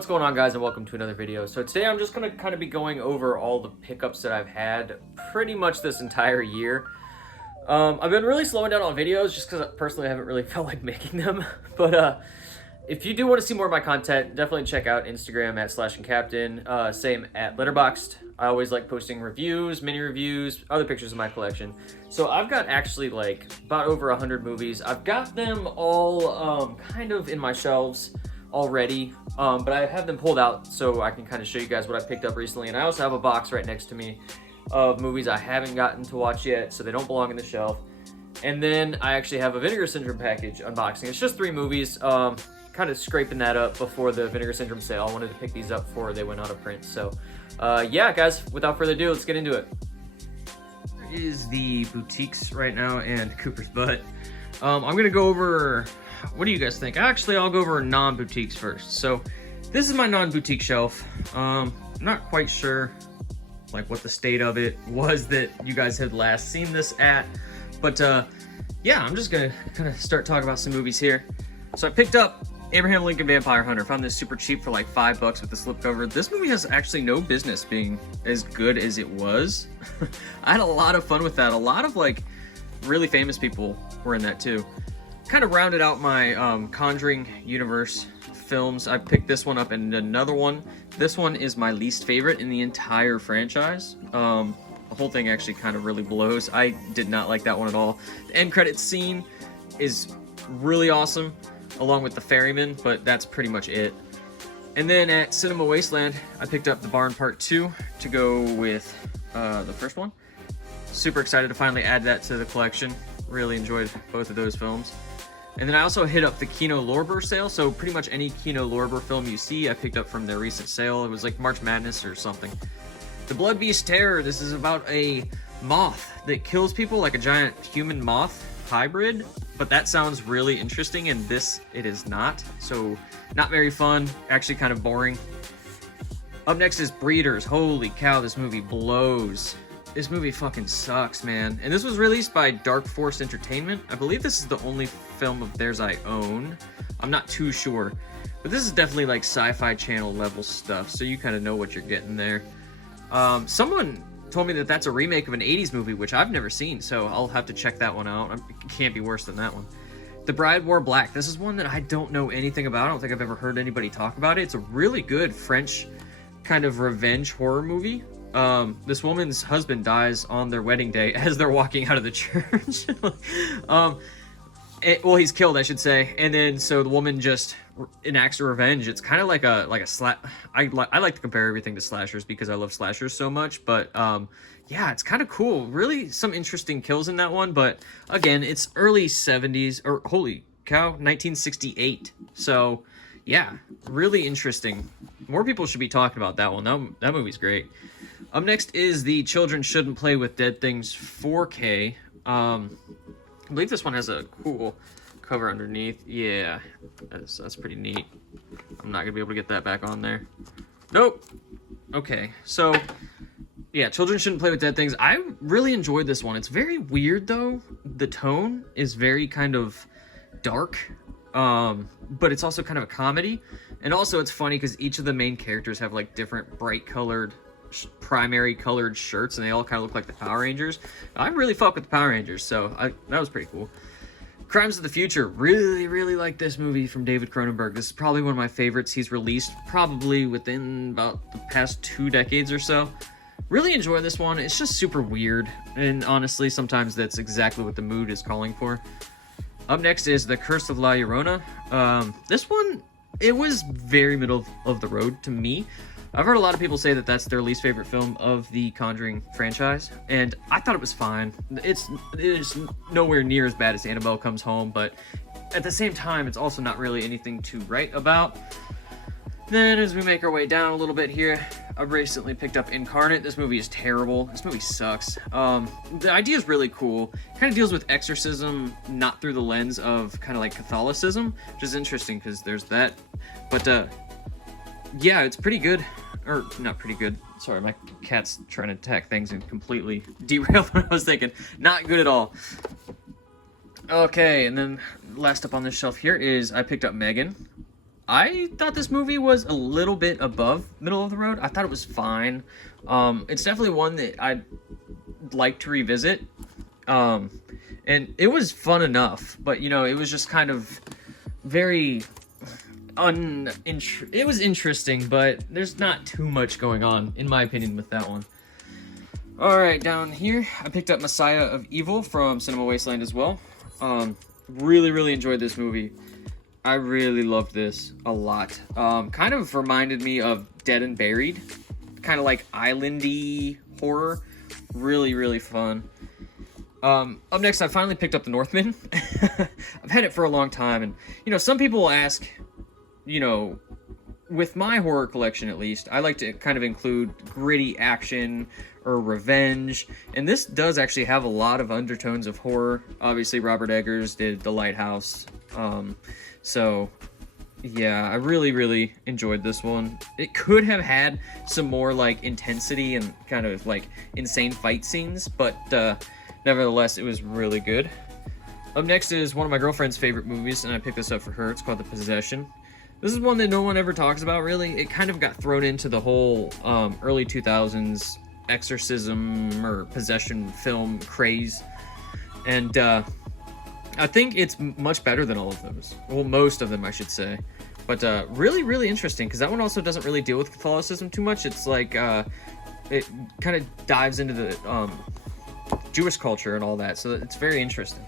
What's going on, guys, and welcome to another video. So today I'm just going to kind of be going over all the pickups that I've had pretty much this entire year. I've been really slowing down on videos just because personally I haven't really felt like making them. But if you do want to see more of my content, definitely check out Instagram at SlashinCaptain, same at Letterboxd. I always like posting reviews, mini reviews, other pictures of my collection. So I've got actually like about over 100 movies. I've got them all kind of in my shelves already, but I have them pulled out so I can kind of show you guys what I picked up recently. And I also have a box right next to me of movies I haven't gotten to watch yet, so they don't belong in the shelf. And then I actually have a Vinegar Syndrome package unboxing. It's just 3 movies, kind of scraping that up before the Vinegar Syndrome sale. I wanted to pick these up before they went out of print. So yeah, guys, without further ado, let's get into it. Here is the boutiques right now and Cooper's Butt. I'm gonna go over, what do you guys think? Actually, I'll go over non-boutiques first. So this is my non-boutique shelf. I'm not quite sure like what the state of it was that you guys had last seen this at, but yeah, I'm just gonna kind of start talking about some movies here. So I picked up Abraham Lincoln Vampire Hunter. Found this super cheap for like $5 with the slipcover. This movie has actually no business being as good as it was. I had a lot of fun with that. A lot of like really famous people were in that too. Kind of rounded out my Conjuring universe films. I picked this one up and another one. This one is my least favorite in the entire franchise. The whole thing actually kind of really blows. I did not like that one at all. The end credits scene is really awesome, along with the ferryman, but that's pretty much it. And then at Cinema Wasteland, I picked up The Barn Part 2 to go with the first one. Super excited to finally add that to the collection. Really enjoyed both of those films. And then I also hit up the Kino Lorber sale, so pretty much any Kino Lorber film you see, I picked up from their recent sale. It was like March Madness or something. The Blood Beast Terror, this is about a moth that kills people, like a giant human moth hybrid, but that sounds really interesting, and this, it is not. So, not very fun, actually kind of boring. Up next is Breeders. Holy cow, this movie blows. This movie fucking sucks, man. And this was released by Dark Force Entertainment. I believe this is the only film of theirs I own. I'm not too sure. But this is definitely like Sci-Fi Channel level stuff, so you kind of know what you're getting there. Someone told me that that's a remake of an 80s movie, which I've never seen, so I'll have to check that one out. It can't be worse than that one. The Bride Wore Black. This is one that I don't know anything about. I don't think I've ever heard anybody talk about it. It's a really good French kind of revenge horror movie. This woman's husband dies on their wedding day as they're walking out of the church. Well, he's killed, I should say. And then so the woman just enacts a revenge. It's kind of like a I like to compare everything to slashers because I love slashers so much. But yeah, it's kind of cool. Really, some interesting kills in that one. But again, it's early 70s, or holy cow, 1968. So yeah, really interesting. More people should be talking about that one. That movie's great. Up next is the Children Shouldn't Play with Dead Things 4K. I believe this one has a cool cover underneath. Yeah, that's pretty neat. I'm not gonna be able to get that back on there. Nope. Okay, so yeah, Children Shouldn't Play with Dead Things. I really enjoyed this one. It's very weird though. The tone is very kind of dark, but it's also kind of a comedy. And also it's funny because each of the main characters have like different bright colored primary colored shirts, and they all kind of look like the Power Rangers. I really fuck with the Power Rangers, so that was pretty cool. Crimes of the Future. Really like this movie from David Cronenberg. This is probably one of my favorites he's released probably within about the past 2 decades or so. Really enjoy this one. It's just super weird, and honestly sometimes that's exactly what the mood is calling for. Up next is The Curse of La Llorona. This one, it was very middle of the road to me. I've heard a lot of people say that that's their least favorite film of the Conjuring franchise, and I thought it was fine. It's nowhere near as bad as Annabelle Comes Home, but at the same time, it's also not really anything to write about. Then as we make our way down a little bit here, I've recently picked up Incarnate. This movie is terrible. This movie sucks. The idea is really cool. It kind of deals with exorcism, not through the lens of kind of like Catholicism, which is interesting because there's that. But yeah, it's pretty good. Or, not pretty good. Sorry, my cat's trying to attack things and completely derailed what I was thinking. Not good at all. Okay, and then last up on this shelf here is I picked up Megan. I thought this movie was a little bit above middle of the road. I thought it was fine. It's definitely one that I'd like to revisit. And it was fun enough, but, you know, it was just kind of very it was interesting, but there's not too much going on, in my opinion, with that one. Alright, down here, I picked up Messiah of Evil from Cinema Wasteland as well. Really enjoyed this movie. I really loved this a lot. Kind of reminded me of Dead and Buried. Kind of like islandy horror. Really fun. Up next, I finally picked up The Northman. I've had it for a long time, and, you know, some people will ask, you know, with my horror collection at least, I like to kind of include gritty action or revenge, and this does actually have a lot of undertones of horror. Obviously, Robert Eggers did The Lighthouse, so yeah, I really enjoyed this one. It could have had some more like intensity and kind of like insane fight scenes, but nevertheless, it was really good. Up next is one of my girlfriend's favorite movies, and I picked this up for her. It's called The Possession. This is one that no one ever talks about, really. It kind of got thrown into the whole early 2000s exorcism or possession film craze. And I think it's much better than all of those. Well, most of them, I should say. But really interesting, because that one also doesn't really deal with Catholicism too much. It's like, it kind of dives into the Jewish culture and all that, so it's very interesting.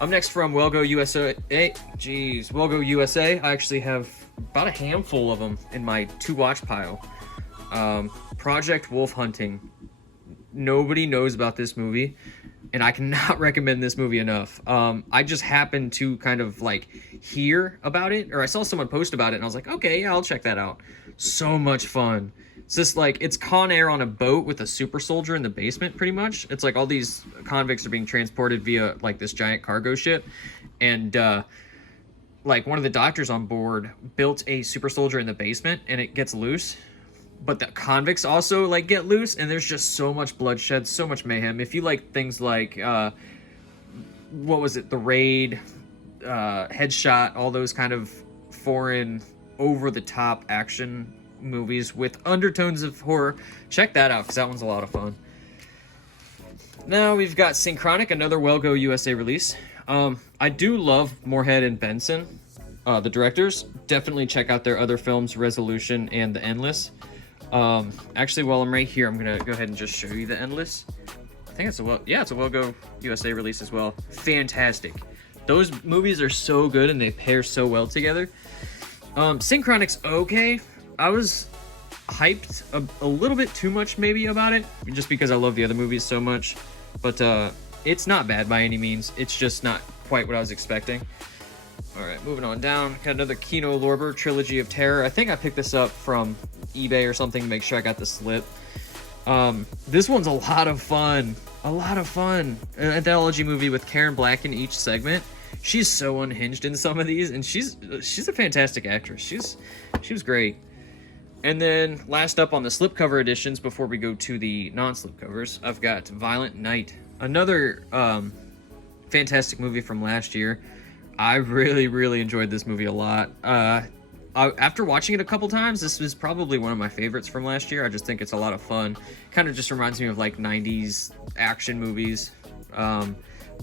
Up next from Wellgo USA, Wellgo USA, I actually have about a handful of them in my to-watch pile. Project Wolf Hunting. Nobody knows about this movie, and I cannot recommend this movie enough. I just happened to kind of like hear about it, or I saw someone post about it, and I was like, okay, yeah, I'll check that out. So much fun. It's just like, it's Con Air on a boat with a super soldier in the basement, pretty much. It's like all these convicts are being transported via like this giant cargo ship, and like one of the doctors on board built a super soldier in the basement, and it gets loose, but the convicts also like get loose, and there's just so much bloodshed, so much mayhem. If you like things like what was it, The Raid, Headshot, all those kind of foreign over-the-top action movies with undertones of horror, check that out, because that one's a lot of fun. Now we've got Synchronic, another Wellgo USA release. I do love Moorhead and Benson, the directors. Definitely check out their other films, Resolution and The Endless. Actually, while I'm right here, I'm gonna go ahead and just show you The Endless. I think it's a Wellgo USA release as well. Fantastic. Those movies are so good and they pair so well together. Synchronic's okay. I was hyped a little bit too much maybe about it, just because I love the other movies so much, but it's not bad by any means. It's just not quite what I was expecting. Alright, moving on down. Got another Kino Lorber Trilogy of Terror. I think I picked this up from eBay or something to make sure I got the slip. This one's a lot of fun. An anthology movie with Karen Black in each segment. She's so unhinged in some of these, and she's a fantastic actress. She was great. And then last up on the slipcover editions, before we go to the non-slipcovers, I've got Violent Night, another fantastic movie from last year. I really enjoyed this movie a lot. After watching it a couple times, this was probably one of my favorites from last year. I just think it's a lot of fun. Kind of just reminds me of like 90s action movies.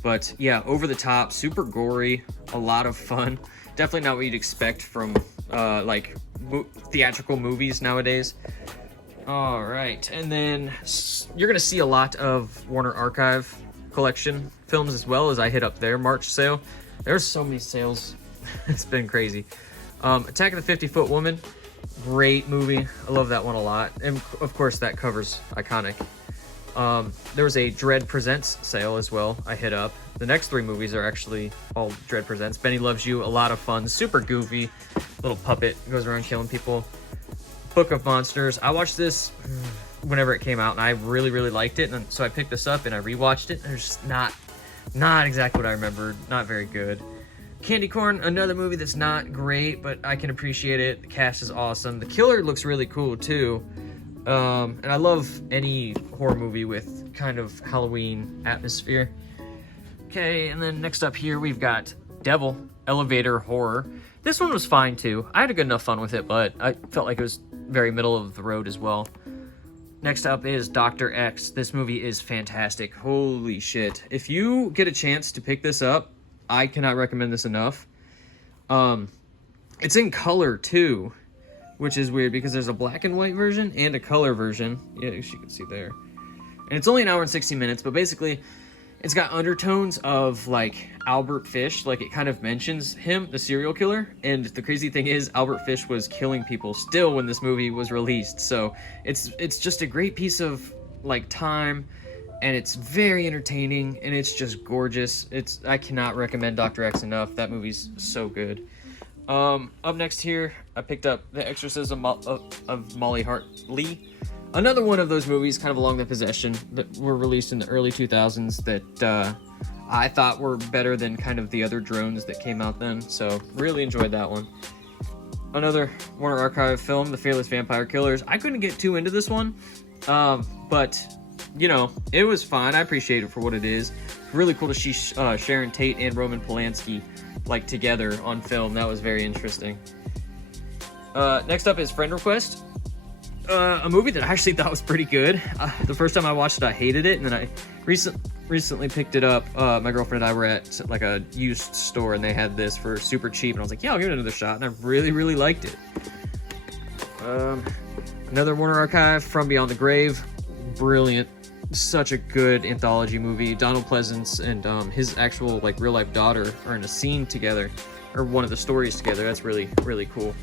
But yeah, over the top, super gory, a lot of fun. Definitely not what you'd expect from like theatrical movies nowadays. All right, and then you're gonna see a lot of Warner Archive collection films as well as I hit up their March sale. There's so many sales. It's been crazy. Attack of the 50-Foot Woman, great movie. I love that one a lot, and of course that cover's iconic. There was a Dread Presents sale as well. I hit up. The next three movies are actually all Dread Presents. Benny Loves You, a lot of fun, super goofy. Little puppet goes around killing people. Book of Monsters. I watched this whenever it came out, and I really liked it. And so I picked this up and I rewatched it. There's just not exactly what I remembered. Not very good. Candy Corn, another movie that's not great, but I can appreciate it. The cast is awesome. The killer looks really cool too. And I love any horror movie with kind of Halloween atmosphere. Okay, and then next up here we've got Devil, Elevator Horror. This one was fine too. I had a good enough fun with it, but I felt like it was very middle of the road as well. Next up is Dr. X. This movie is fantastic. Holy shit. If you get a chance to pick this up, I cannot recommend this enough. It's in color too, which is weird because there's a black and white version and a color version. Yeah, as you can see there. And it's only an hour and 60 minutes, but basically it's got undertones of like Albert Fish, like it kind of mentions him, the serial killer. And the crazy thing is Albert Fish was killing people still when this movie was released. So it's just a great piece of like time, and it's very entertaining, and it's just gorgeous. I cannot recommend Dr. X enough. That movie's so good. Up next here, I picked up The Exorcism of Molly Hartley. Another one of those movies kind of along the possession that were released in the early 2000s that I thought were better than kind of the other drones that came out then. So really enjoyed that one. Another Warner Archive film, The Fearless Vampire Killers. I couldn't get too into this one, but you know, it was fine. I appreciate it for what it is. Really cool to see Sharon Tate and Roman Polanski like together on film. That was very interesting. Next up is Friend Request. A movie that I actually thought was pretty good. The first time I watched it, I hated it, and then I recently picked it up. My girlfriend and I were at like a used store, and they had this for super cheap, and I was like, yeah, I'll give it another shot, and I really, really liked it. Another Warner Archive, From Beyond the Grave. Brilliant. Such a good anthology movie. Donald Pleasance and his actual like real life daughter are in a scene together, or one of the stories together. That's really, really cool.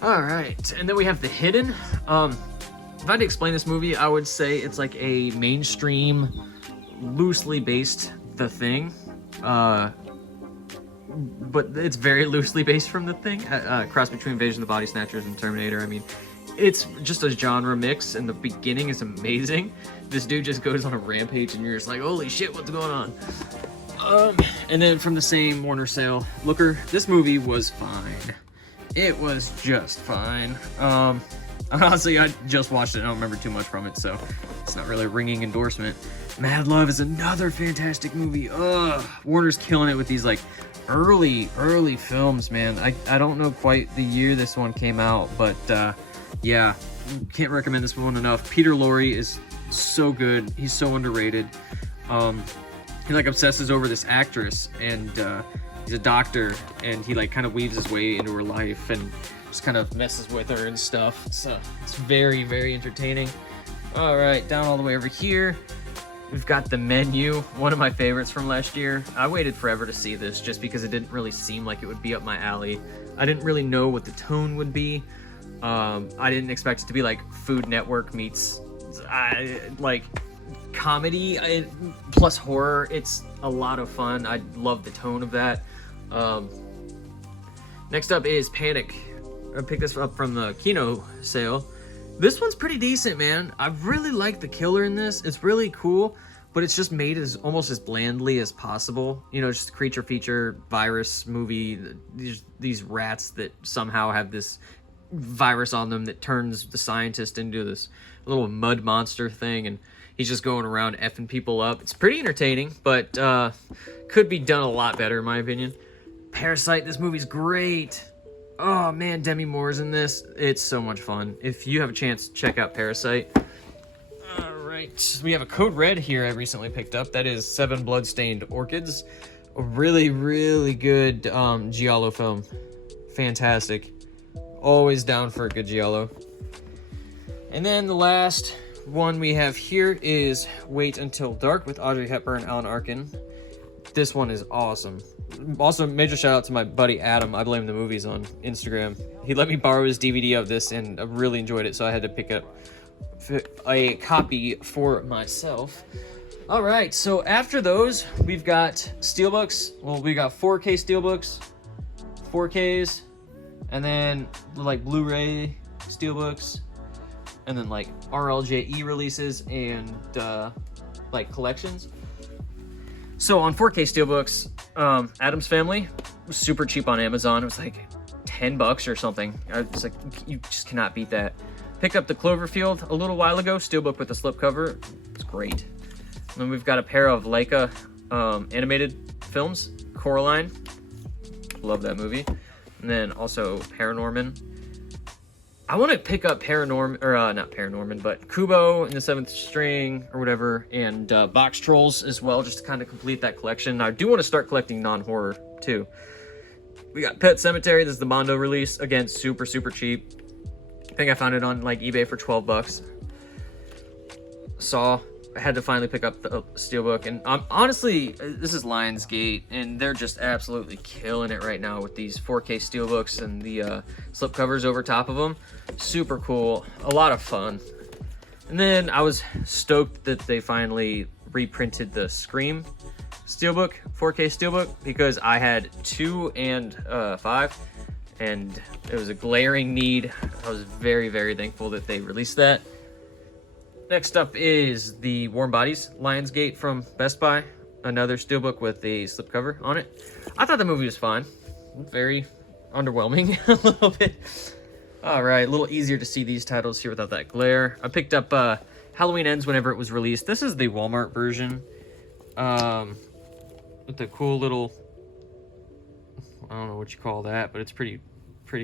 All right, and then we have The Hidden. If I had to explain this movie, I would say it's like a mainstream, loosely based The Thing, but it's very loosely based from The Thing. Cross between Invasion of the Body Snatchers and Terminator. I mean, it's just a genre mix, and the beginning is amazing. This dude just goes on a rampage, and you're just like, holy shit, what's going on? And then from the same Warner sale, Looker, this movie was fine. It was just fine. Honestly, I just watched it. I don't remember too much from it, so it's not really a ringing endorsement. Mad Love is another fantastic movie. Warner's killing it with these like early films, man. I don't know quite the year this one came out, but yeah, can't recommend this one enough. Peter Lorre is so good. He's so underrated. He like obsesses over this actress, and he's a doctor, and he like kind of weaves his way into her life and just kind of messes with her and stuff. So it's very, very entertaining. All right, down all the way over here, we've got The Menu, one of my favorites from last year. I waited forever to see this just because it didn't really seem like it would be up my alley. I didn't really know what the tone would be. I didn't expect it to be like Food Network meets like comedy plus horror. It's a lot of fun. I love the tone of that. Next up is Panic. I picked this up from the Kino sale. This one's pretty decent, man. I really like the killer in this. It's really cool, but it's just made as almost as blandly as possible. You know, just a creature feature virus movie. These rats that somehow have this virus on them that turns the scientist into this little mud monster thing, and he's just going around effing people up. It's pretty entertaining, but could be done a lot better in my opinion. Parasite, this movie's great. Oh man, Demi Moore's in this. It's so much fun. If you have a chance, check out Parasite. All right, we have a Code Red here I recently picked up. That is 7 Bloodstained Orchids. A really, really good giallo film. Fantastic. Always down for a good giallo. And then the last one we have here is Wait Until Dark with Audrey Hepburn and Alan Arkin. This one is awesome. Also, major shout out to my buddy Adam. I Blame the Movies on Instagram. He let me borrow his DVD of this, and I really enjoyed it, so I had to pick up a copy for myself. All right, so after those, we've got Steelbooks. Well, we got 4K Steelbooks, 4Ks, and then like Blu-ray Steelbooks, and then like RLJE releases and like collections. So on 4K Steelbooks, Addams Family was super cheap on Amazon. It was like $10 or something. I was like, you just cannot beat that. Picked up the Cloverfield a little while ago, Steelbook with a slipcover. It's great. And then we've got a pair of Leica animated films, Coraline. Love that movie. And then also Paranorman. I want to pick up Paranorman, or not Paranorman, but Kubo and the Seventh String or whatever, and Box Trolls as well, just to kind of complete that collection. I do want to start collecting non-horror too. We got Pet Sematary. This is the Mondo release. Again, super, super cheap. I think I found it on like eBay for 12 bucks. Saw. I had to finally pick up the Steelbook, and honestly, this is Lionsgate, and they're just absolutely killing it right now with these 4K Steelbooks and the slipcovers over top of them. Super cool, a lot of fun. And then I was stoked that they finally reprinted the Scream Steelbook, 4K Steelbook, because I had 2 and 5, and it was a glaring need. I was very, very thankful that they released that. Next up is the Warm Bodies Lionsgate from Best Buy. Another Steelbook with a slipcover on it. I thought the movie was fine. Very underwhelming a little bit. Alright, a little easier to see these titles here without that glare. I picked up Halloween Ends whenever it was released. This is the Walmart version. With the cool little... I don't know what you call that, but it's pretty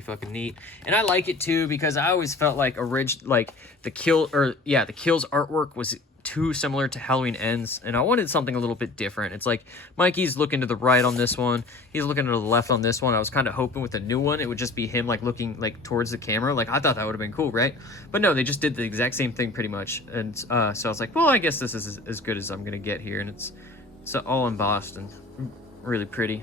fucking neat. And I like it too because I always felt like the Kills artwork was too similar to Halloween Ends, and I wanted something a little bit different. It's like Mikey's looking to the right on this one, he's looking to the left on this one. I was kind of hoping with a new one it would just be him like looking like towards the camera. Like I thought that would have been cool, right? But no, they just did the exact same thing pretty much. And so I was like, well, I guess this is as good as I'm gonna get here, and it's all embossed and really pretty.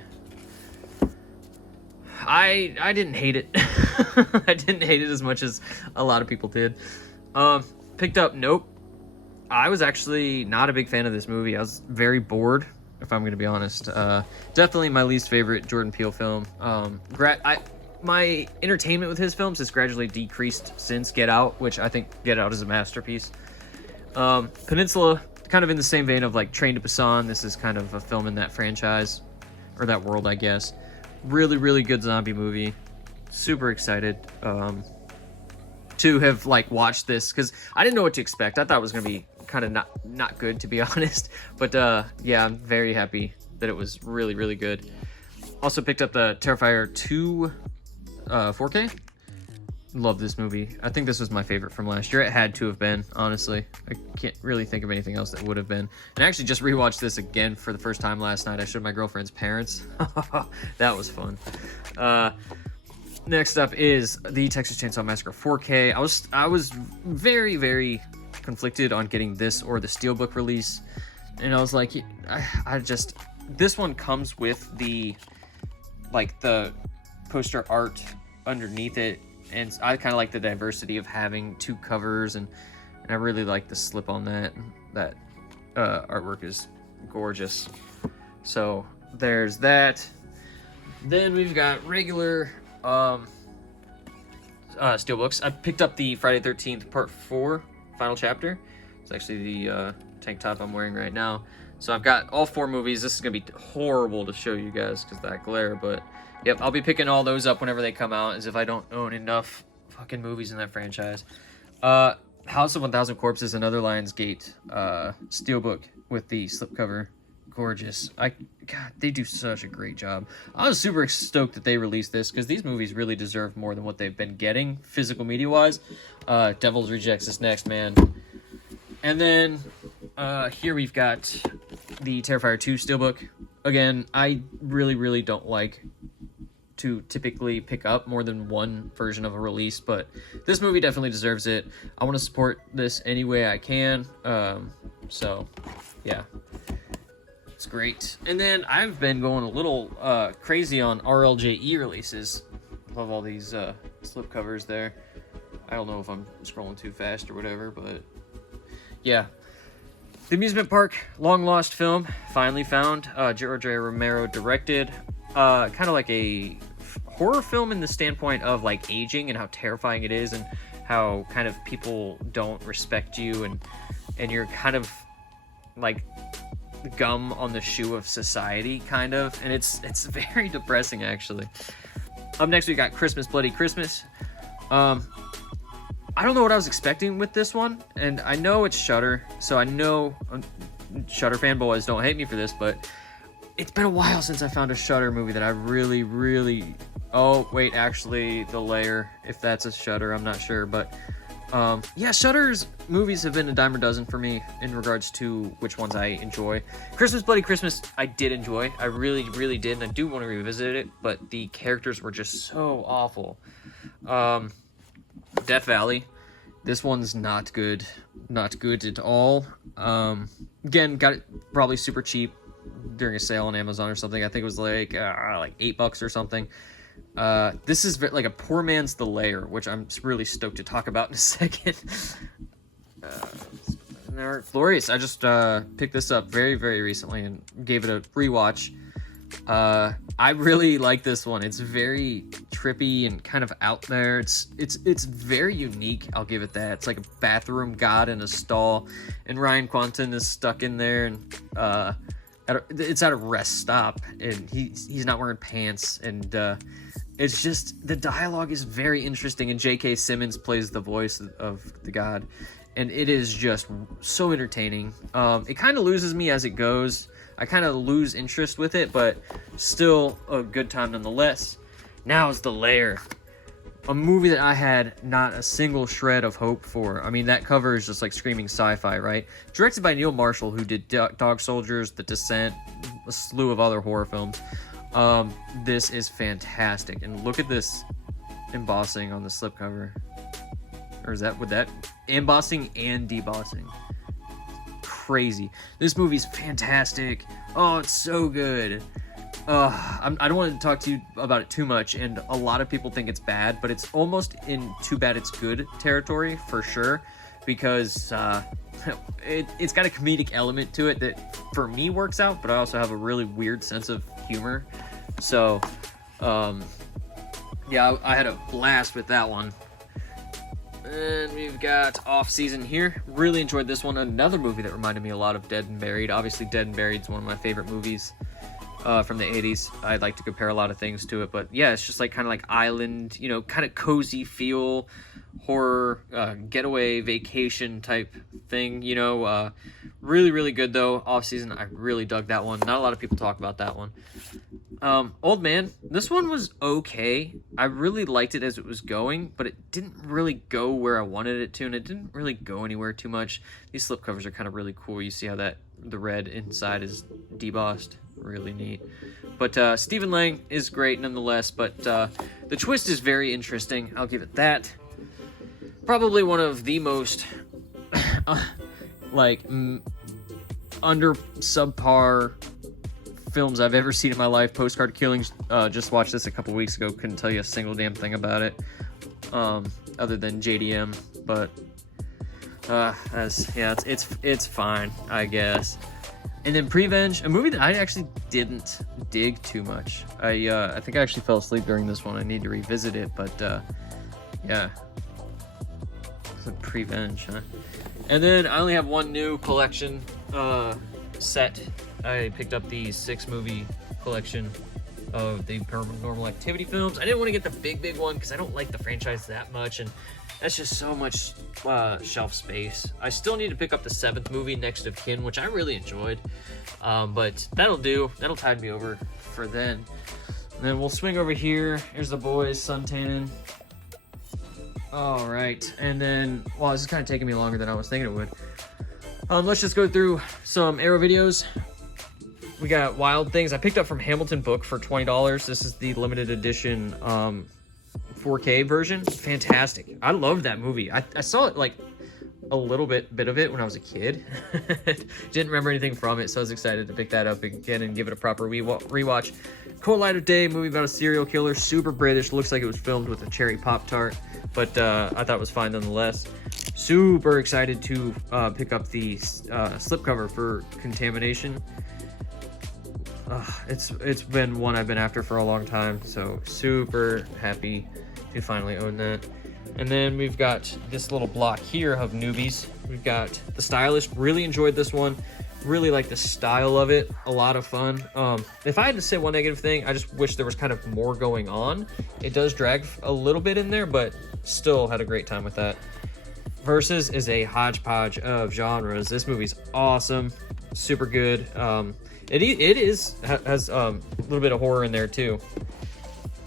I didn't hate it. I didn't hate it as much as a lot of people did. Picked up Nope. I was actually not a big fan of this movie. I was very bored, if I'm going to be honest. Definitely my least favorite Jordan Peele film. My entertainment with his films has gradually decreased since Get Out, which I think Get Out is a masterpiece. Peninsula, kind of in the same vein of like Train to Busan. This is kind of a film in that franchise, or that world, I guess. Really, really good zombie movie. Super excited to have like watched this because I didn't know what to expect. I thought it was gonna be kind of not good, to be honest. But yeah, I'm very happy that it was really, really good. Also picked up the Terrifier 2 4K. Love this movie. I think this was my favorite from last year. It had to have been, honestly. I can't really think of anything else that would have been. And I actually just rewatched this again for the first time last night. I showed my girlfriend's parents. That was fun. Next up is the Texas Chainsaw Massacre 4K. I was very, very conflicted on getting this or the Steelbook release. And I was like, this one comes with the poster art underneath it. And I kind of like the diversity of having 2 covers, and I really like the slip on that. That artwork is gorgeous. So there's that. Then we've got regular Steelbooks. I picked up the Friday 13th Part 4 final chapter. It's actually the tank top I'm wearing right now. So I've got all 4 movies. This is going to be horrible to show you guys because of that glare, but... Yep, I'll be picking all those up whenever they come out, as if I don't own enough fucking movies in that franchise. House of 1000 Corpses, another Lionsgate Steelbook with the slipcover. Gorgeous. God, they do such a great job. I was super stoked that they released this, because these movies really deserve more than what they've been getting, physical media-wise. Devil's Rejects is next, man. And then here we've got the Terrifier 2 Steelbook. Again, I really, really don't like to typically pick up more than one version of a release, but this movie definitely deserves it. I want to support this any way I can, so yeah, it's great. And then I've been going a little crazy on RLJE releases. Love all these slipcovers there. I don't know if I'm scrolling too fast or whatever, but yeah. The Amusement Park Long Lost Film, finally found. George Romero directed. Kind of like a horror film in the standpoint of like aging and how terrifying it is, and how kind of people don't respect you, and you're kind of like gum on the shoe of society, kind of. And it's very depressing, actually. Up next, we got Christmas Bloody Christmas. I don't know what I was expecting with this one, and I know it's Shudder, so I know Shudder fanboys don't hate me for this, but it's been a while since I found a Shudder movie that I really... Oh, wait, actually, The Lair, if that's a Shudder, I'm not sure, but... yeah, Shudder's movies have been a dime a dozen for me in regards to which ones I enjoy. Christmas Bloody Christmas, I did enjoy. I really did, and I do want to revisit it, but the characters were just so awful. Death Valley, this one's not good. Not good at all. Again, got it probably super cheap during a sale on Amazon or something. I think it was like $8 or something. This is like a poor man's The Lair, which I'm really stoked to talk about in a second. Glorious. I just picked this up very recently and gave it a rewatch. I really like this one. It's very trippy and kind of out there. It's very unique. I'll give it that. It's like a bathroom god in a stall, and Ryan Quanten is stuck in there, and it's at a rest stop, and he's not wearing pants, and it's just, the dialogue is very interesting, and J.K. Simmons plays the voice of the god, and it is just so entertaining. It kind of loses me as it goes. I kind of lose interest with it, but still a good time nonetheless. Now is The Lair, a movie that I had not a single shred of hope for. I mean, that cover is just like screaming sci-fi, right? Directed by Neil Marshall, who did Dog Soldiers, The Descent, a slew of other horror films. This is fantastic, and look at this embossing on the slipcover. Or is that with that embossing and debossing? Crazy. This movie's fantastic. Oh, it's so good. I don't want to talk to you about it too much, and a lot of people think it's bad, but it's almost in too bad it's good territory for sure, because it's got a comedic element to it that for me works out, but I also have a really weird sense of humor. So yeah, I had a blast with that one. And we've got Off Season here. Really enjoyed this one. Another movie that reminded me a lot of Dead and Buried. Obviously, Dead and Buried is one of my favorite movies from the 80s. I'd like to compare a lot of things to it, but yeah, it's just like kind of like island, you know, kind of cozy feel, horror, getaway vacation type thing, you know. Really good though. Off Season, I really dug that one. Not a lot of people talk about that one. Old Man, this one was okay. I really liked it as it was going, but it didn't really go where I wanted it to, and it didn't really go anywhere too much. These slipcovers are kind of really cool. You see how that the red inside is debossed. Really neat. But Stephen Lang is great nonetheless, but the twist is very interesting. I'll give it that. Probably one of the most under subpar films I've ever seen in my life. Postcard Killings, just watched this a couple weeks ago. Couldn't tell you a single damn thing about it, other than JDM. But it's fine, I guess. And then Prevenge, a movie that I actually didn't dig too much. I think I actually fell asleep during this one. I need to revisit it, but yeah. So Prevenge, huh? And then I only have one new collection set. I picked up the 6-movie collection of the Paranormal Activity films. I didn't want to get the big one because I don't like the franchise that much, and that's just so much shelf space. I still need to pick up the 7th movie, Next of Kin, which I really enjoyed, but that'll do. That'll tide me over for then. And then we'll swing over here. Here's The Boys, Suntan. All right, and then, well, this is kind of taking me longer than I was thinking it would. Let's just go through some Arrow videos. We got Wild Things. I picked up from Hamilton Book for $20. This is the limited edition 4K version. Fantastic. I loved that movie. I saw it like a little bit of it when I was a kid. Didn't remember anything from it, so I was excited to pick that up again and give it a proper rewatch. Cold Light of Day, movie about a serial killer. Super British. Looks like it was filmed with a cherry Pop-Tart, but I thought it was fine nonetheless. Super excited to pick up the slipcover for Contamination. It's been one I've been after for a long time, so super happy to finally own that. And then we've got this little block here of newbies. We've got The Stylist. Really enjoyed this one. Really like the style of it. A lot of fun. If I had to say one negative thing, I just wish there was kind of more going on. It does drag a little bit in there, but still had a great time with that. Versus is a hodgepodge of genres. This movie's awesome. super good. It has a little bit of horror in there too.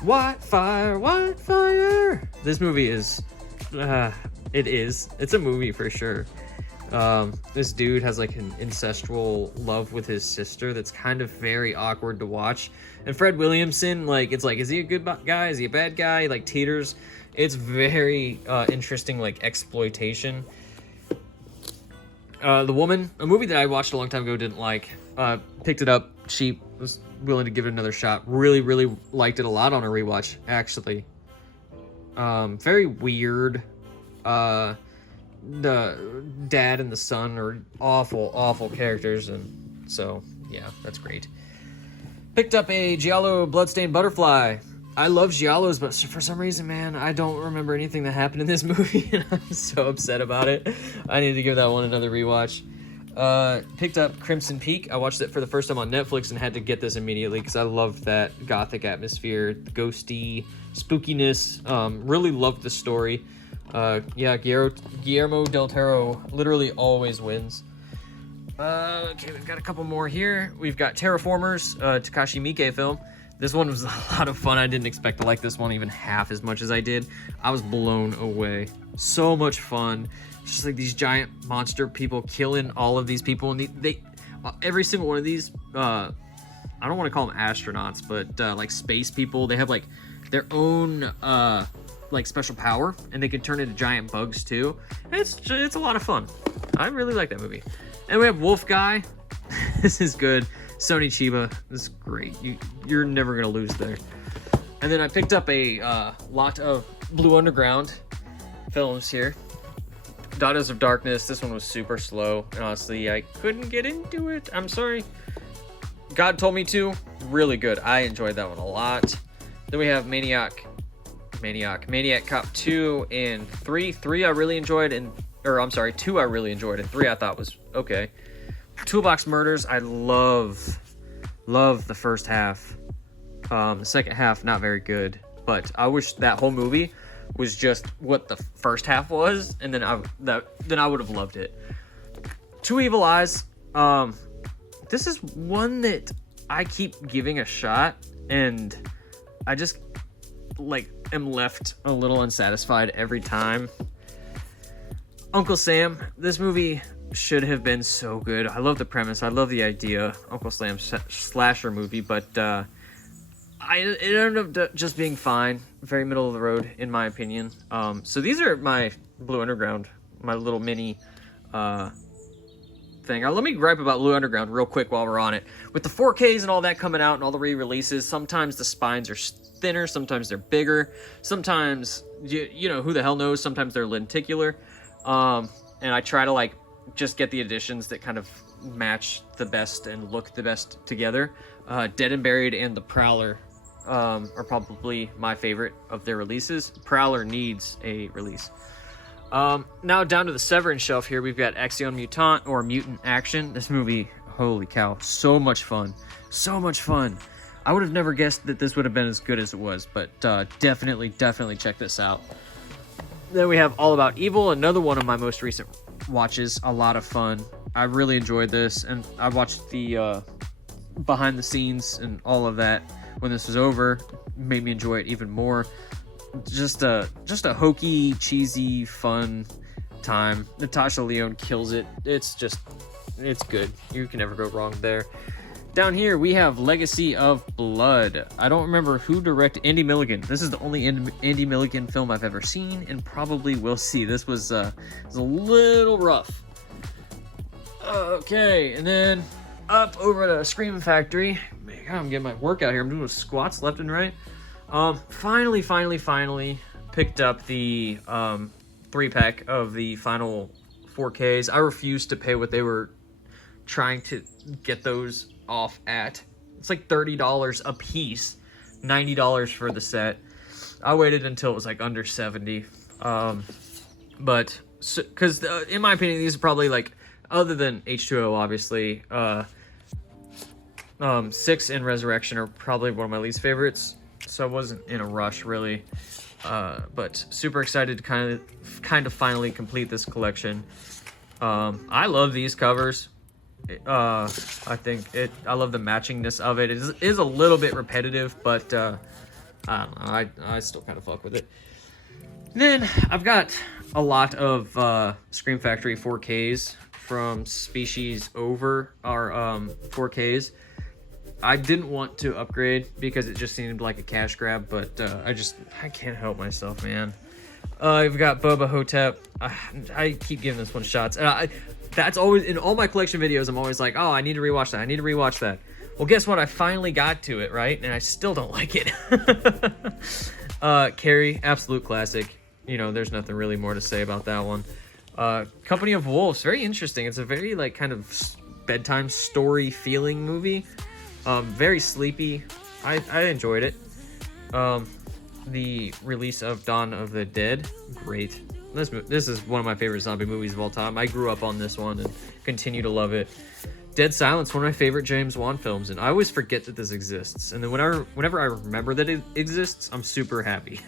White fire, white fire. This movie is, it's a movie for sure. This dude has like an incestual love with his sister that's kind of very awkward to watch. And Fred Williamson, like, it's like, is he a good guy? Is he a bad guy? He, like, teeters. It's very interesting, like, exploitation. The Woman, a movie that I watched a long time ago, didn't like. Picked it up cheap, was willing to give it another shot. Really, really liked it a lot on a rewatch, actually. Very weird. The dad and the son are awful characters, and so yeah, that's great. Picked up a Giallo Bloodstained Butterfly. I love Giallos, but for some reason, man, I don't remember anything that happened in this movie, and I'm so upset about it. I need to give that one another rewatch. Picked up Crimson Peak. I watched it for the first time on Netflix and had to get this immediately because I loved that gothic atmosphere, the ghosty spookiness. Really loved the story. Yeah, Guillermo del Toro literally always wins. Okay, we've got a couple more here. We've got Terraformers, Takashi Miike film. This one was a lot of fun. I didn't expect to like this one even half as much as I did. I was blown away. So much fun. Just like these giant monster people killing all of these people. And they every single one of these, I don't want to call them astronauts, but like space people, they have like their own like special power, and they can turn into giant bugs too. It's a lot of fun. I really like that movie. And we have Wolf Guy. This is good. Sony Chiba. This is great. You're never gonna lose there. And then I picked up a lot of Blue Underground films here. Daughters of Darkness. This one was super slow, and honestly, I couldn't get into it. I'm sorry. God Told Me To. Really good. I enjoyed that one a lot. Then we have Maniac Cop 2 and 3. 3 I really enjoyed, and 2 I really enjoyed, and 3 I thought was okay. Toolbox Murders, I love the first half. The second half, not very good, but I wish that whole movie was just what the first half was, and then I would have loved it. Two Evil Eyes, this is one that I keep giving a shot, and I just like am left a little unsatisfied every time. Uncle Sam, this movie should have been so good. I love the premise. I love the idea. Uncle Sam's slasher movie, but it ended up just being fine. Very middle of the road, in my opinion. So these are my Blue Underground, my little mini thing. Let me gripe about Blue Underground real quick while we're on it. With the 4Ks and all that coming out and all the re-releases, sometimes the spines are thinner, sometimes they're bigger, sometimes, you know, who the hell knows, sometimes they're lenticular. And I try to like just get the editions that kind of match the best and look the best together. Dead and Buried and The Prowler are probably my favorite of their releases. Prowler needs a release. Now down to the Severance shelf here, we've got Action Mutant or Mutant Action. This movie, holy cow, so much fun. So much fun. I would have never guessed that this would have been as good as it was, but definitely check this out. Then we have All About Evil, another one of my most recent watches. A lot of fun. I really enjoyed this, and I watched the behind the scenes and all of that when this was over. Made me enjoy it even more. Just a hokey, cheesy, fun time. Natasha Lyonne kills it. It's good. You can never go wrong there. Down here, we have Legacy of Blood. I don't remember who directed. Andy Milligan. This is the only Andy Milligan film I've ever seen and probably will see. This was a little rough. Okay, and then up over to Scream Factory. Man, I'm getting my workout here. I'm doing squats left and right. Finally picked up the 3-pack of the final 4Ks. I refused to pay what they were trying to get those off at. It's like $30 a piece, $90 for the set. I waited until it was like under 70. But because in my opinion, these are probably like, other than H2O, obviously, 6 and Resurrection are probably one of my least favorites. So I wasn't in a rush really, but super excited to kind of finally complete this collection. I love these covers. I think I love the matchingness of it. It is a little bit repetitive, but I don't know. I still kind of fuck with it. Then I've got a lot of Scream Factory 4Ks from Species Over, our 4Ks. I didn't want to upgrade because it just seemed like a cash grab, but I can't help myself, man. I've got Bubba Hotep. I keep giving this one shots, and that's always in all my collection videos. I'm always like, oh, I need to rewatch that. I need to rewatch that. Well, guess what? I finally got to it, right? And I still don't like it. Carrie, absolute classic. You know, there's nothing really more to say about that one. Company of Wolves, very interesting. It's a very like kind of bedtime story feeling movie. Very sleepy. I enjoyed it. The release of Dawn of the Dead, great. This is one of my favorite zombie movies of all time. I grew up on this one and continue to love it. Dead Silence, one of my favorite James Wan films, and I always forget that this exists. And then whenever I remember that it exists, I'm super happy.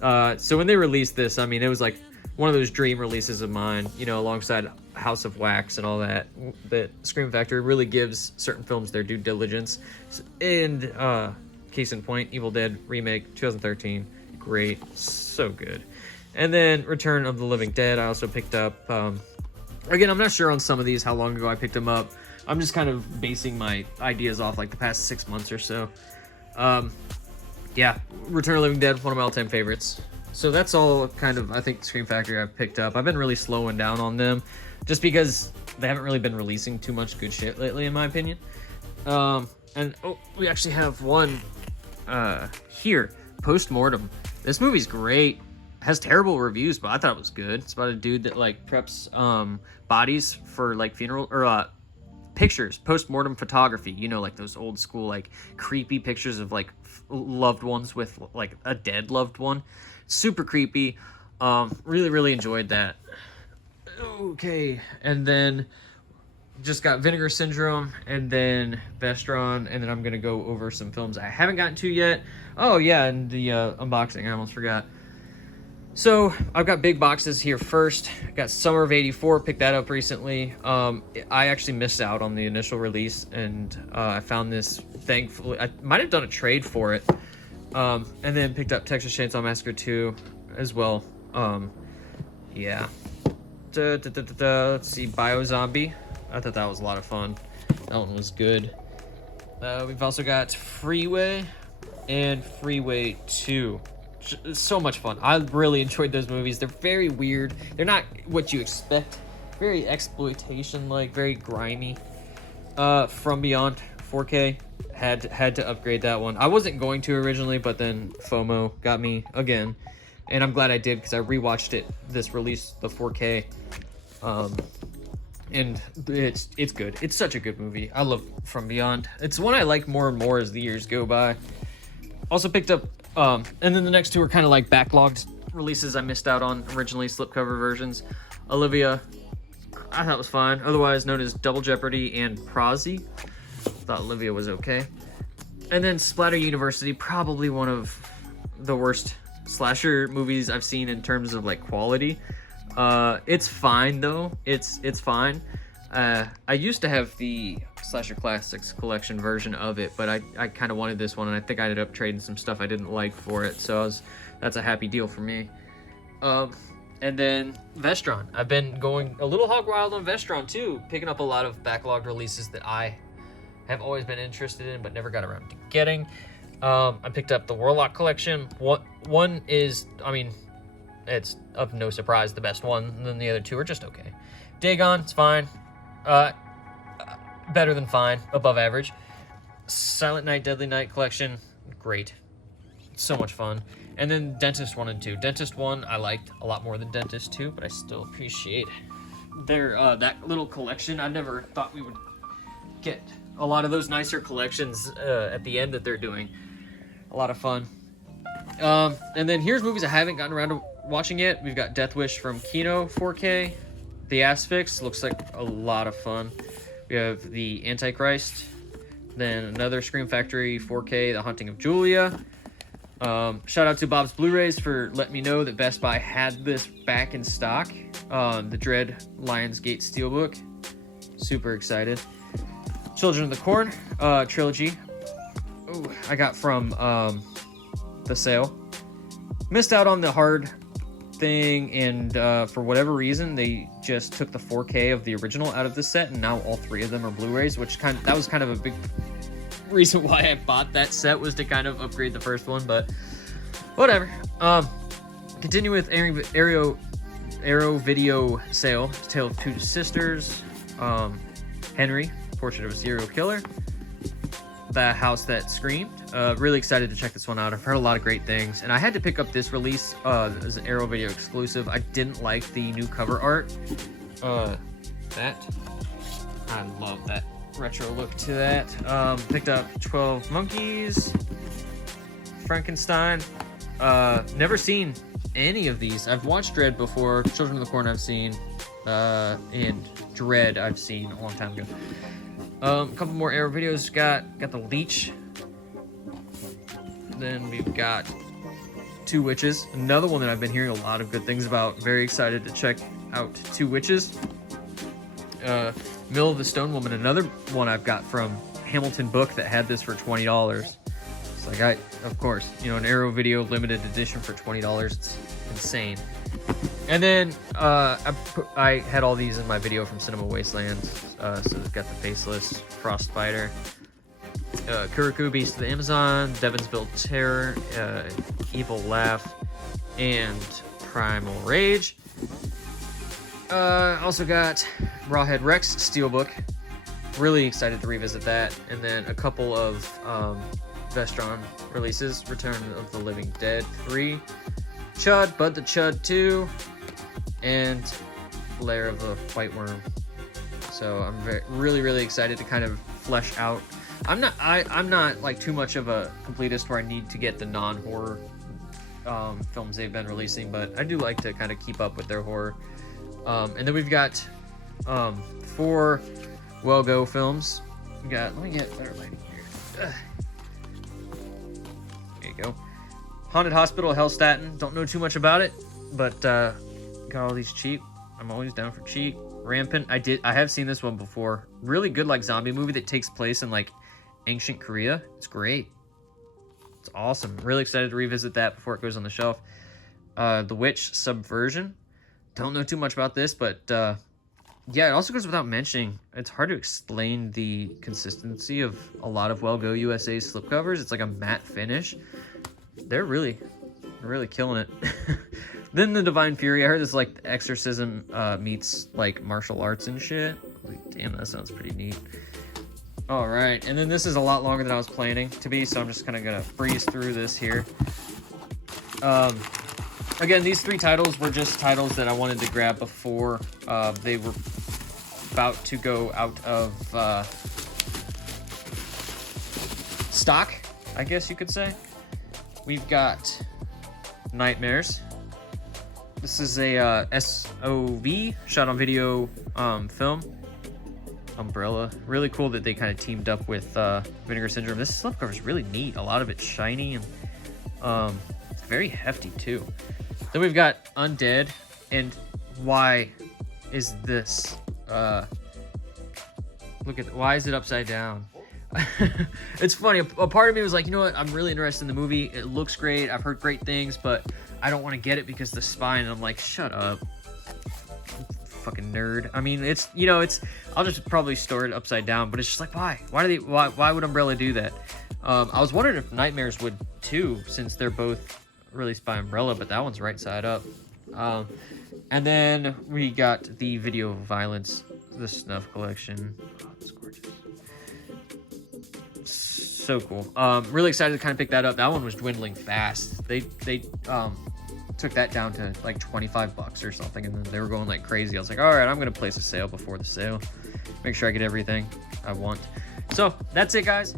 So when they released this, I mean, it was like one of those dream releases of mine, you know, alongside House of Wax and all that. That Scream Factory really gives certain films their due diligence. And case in point, Evil Dead remake 2013, great, so good. And then Return of the Living Dead, I also picked up. Again, I'm not sure on some of these how long ago I picked them up. I'm just kind of basing my ideas off like the past 6 months or so. Yeah, Return of the Living Dead, one of my all-time favorites. So that's all kind of, I think, Scream Factory I've picked up. I've been really slowing down on them just because they haven't really been releasing too much good shit lately, in my opinion. And we actually have one here, Postmortem. This movie's great. Has terrible reviews, but I thought it was good. It's about a dude that like preps bodies for like funeral or pictures, postmortem photography. You know, like those old school like creepy pictures of like loved ones with like a dead loved one. Super creepy. Really enjoyed that. Okay, and then just got Vinegar Syndrome, and then Vestron, and then I'm gonna go over some films I haven't gotten to yet. Oh yeah, and the unboxing, I almost forgot. So I've got big boxes here first. I got Summer of '84, picked that up recently. I actually missed out on the initial release, and I found this, thankfully. I might have done a trade for it. And then picked up Texas Chainsaw Massacre 2 as well. Yeah. Let's see, Biozombie. I thought that was a lot of fun. That one was good. We've also got Freeway and Freeway 2. So much fun. I really enjoyed those movies. They're very weird. They're not what you expect. Very exploitation, like very grimy. From Beyond 4K. Had to upgrade that one. I wasn't going to originally, but then FOMO got me again. And I'm glad I did because I rewatched it this release, the 4K. And it's good. It's such a good movie. I love From Beyond. It's one I like more and more as the years go by. Also picked up and then the next two are kind of like backlogged releases I missed out on originally, slipcover versions. Olivia, I thought was fine. Otherwise known as Double Jeopardy and Prozzy. Thought Olivia was okay. And then Splatter University, probably one of the worst slasher movies I've seen in terms of like quality. It's fine though. It's fine. I used to have the Slasher Classics collection version of it, but I kind of wanted this one, and I think I ended up trading some stuff I didn't like for it, so that's a happy deal for me. And then Vestron. I've been going a little hog wild on Vestron too, picking up a lot of backlogged releases that I have always been interested in but never got around to getting. I picked up the Warlock collection. One is, I mean, it's of no surprise the best one, and then the other two are just okay. Dagon, it's fine. Better than fine, above average. Silent Night, Deadly Night collection, great. So much fun. And then Dentist 1 and 2. Dentist 1 I liked a lot more than Dentist 2, but I still appreciate their that little collection. I never thought we would get a lot of those nicer collections at the end that they're doing. A lot of fun. And then here's movies I haven't gotten around to watching yet. We've got Death Wish from Kino 4K. The Asphyx looks like a lot of fun. We have The Antichrist. Then another Scream Factory 4K, The Haunting of Julia. Shout out to Bob's Blu-rays for letting me know that Best Buy had this back in stock. The Dread Lionsgate Steelbook. Super excited. Children of the Corn trilogy. Ooh, I got from the sale. Missed out on the hard thing, and for whatever reason they just took the 4K of the original out of the set, and now all 3 of them are Blu-rays, which that was kind of a big reason why I bought that set, was to kind of upgrade the first one, but whatever. Continue with Arrow video sale. Tale of Two Sisters, Henry, Portrait of a Serial Killer, The House That Screamed. Really excited to check this one out. I've heard a lot of great things, and I had to pick up this release as an Arrow Video exclusive. I didn't like the new cover art. I love that retro look to that. Picked up 12 Monkeys, Frankenstein. Never seen any of these. I've watched Dread before. Children of the Corn I've seen, and Dread I've seen a long time ago. A couple more Arrow videos. Got the Leech. Then we've got Two Witches, another one that I've been hearing a lot of good things about. Very excited to check out Two Witches. Mill of the Stone Woman, another one I've got from Hamilton Book that had this for $20. It's like, of course, you know, an Arrow Video limited edition for $20. It's insane. And then I had all these in my video from Cinema Wasteland. So we've got the Faceless, Frostbiter, Kuriku, Beast of the Amazon, Devonsville Terror, Evil Laugh, and Primal Rage. Also got Rawhead Rex Steelbook. Really excited to revisit that. And then a couple of Vestron releases. Return of the Living Dead 3, Chud, Bud the Chud 2, and Lair of the White Worm. So I'm really excited to kind of flesh out. I'm not like too much of a completist where I need to get the non-horror films they've been releasing, but I do like to kind of keep up with their horror. And then we've got 4 Well Go films. We got, let me get better lighting here. There you go. Haunted Hospital, Hellstatin. Don't know too much about it, but got all these cheap. I'm always down for cheap. Rampant. I have seen this one before. Really good, like, zombie movie that takes place in like ancient Korea. It's great. It's awesome. Really excited to revisit that before it goes on the shelf. The Witch Subversion. Don't know too much about this, but yeah, it also goes without mentioning, it's hard to explain the consistency of a lot of Well Go USA's slipcovers. It's like a matte finish. They're really killing it. Then the Divine Fury. I heard this like exorcism meets like martial arts and shit. Like, damn, that sounds pretty neat. All right, and then this is a lot longer than I was planning to be, so I'm just kind of gonna breeze through this here. Again, these 3 titles were just titles that I wanted to grab before they were about to go out of stock, I guess you could say. We've got Nightmares. This is a SOV, shot on video film. Umbrella. Really cool that they kind of teamed up with Vinegar Syndrome. This slipcover is really neat. A lot of it's shiny and it's very hefty too. Then we've got Undead, and why is this? Look at, why is it upside down? It's funny. A part of me was like, you know what? I'm really interested in the movie. It looks great. I've heard great things, but I don't want to get it because the spine. And I'm like, shut up, fucking nerd. I mean, it's, you know, it's. I'll just probably store it upside down, but it's just like, why? Why would Umbrella do that? I was wondering if Nightmares would too, since they're both released by Umbrella, but that one's right side up. And then we got the Video Violence, the Snuff Collection. Oh, that's gorgeous. So cool. Really excited to kind of pick that up. That one was dwindling fast. They took that down to like $25 or something, and then they were going like crazy. I was like, all right, I'm gonna place a sale before the sale, make sure I get everything I want. So that's it, guys.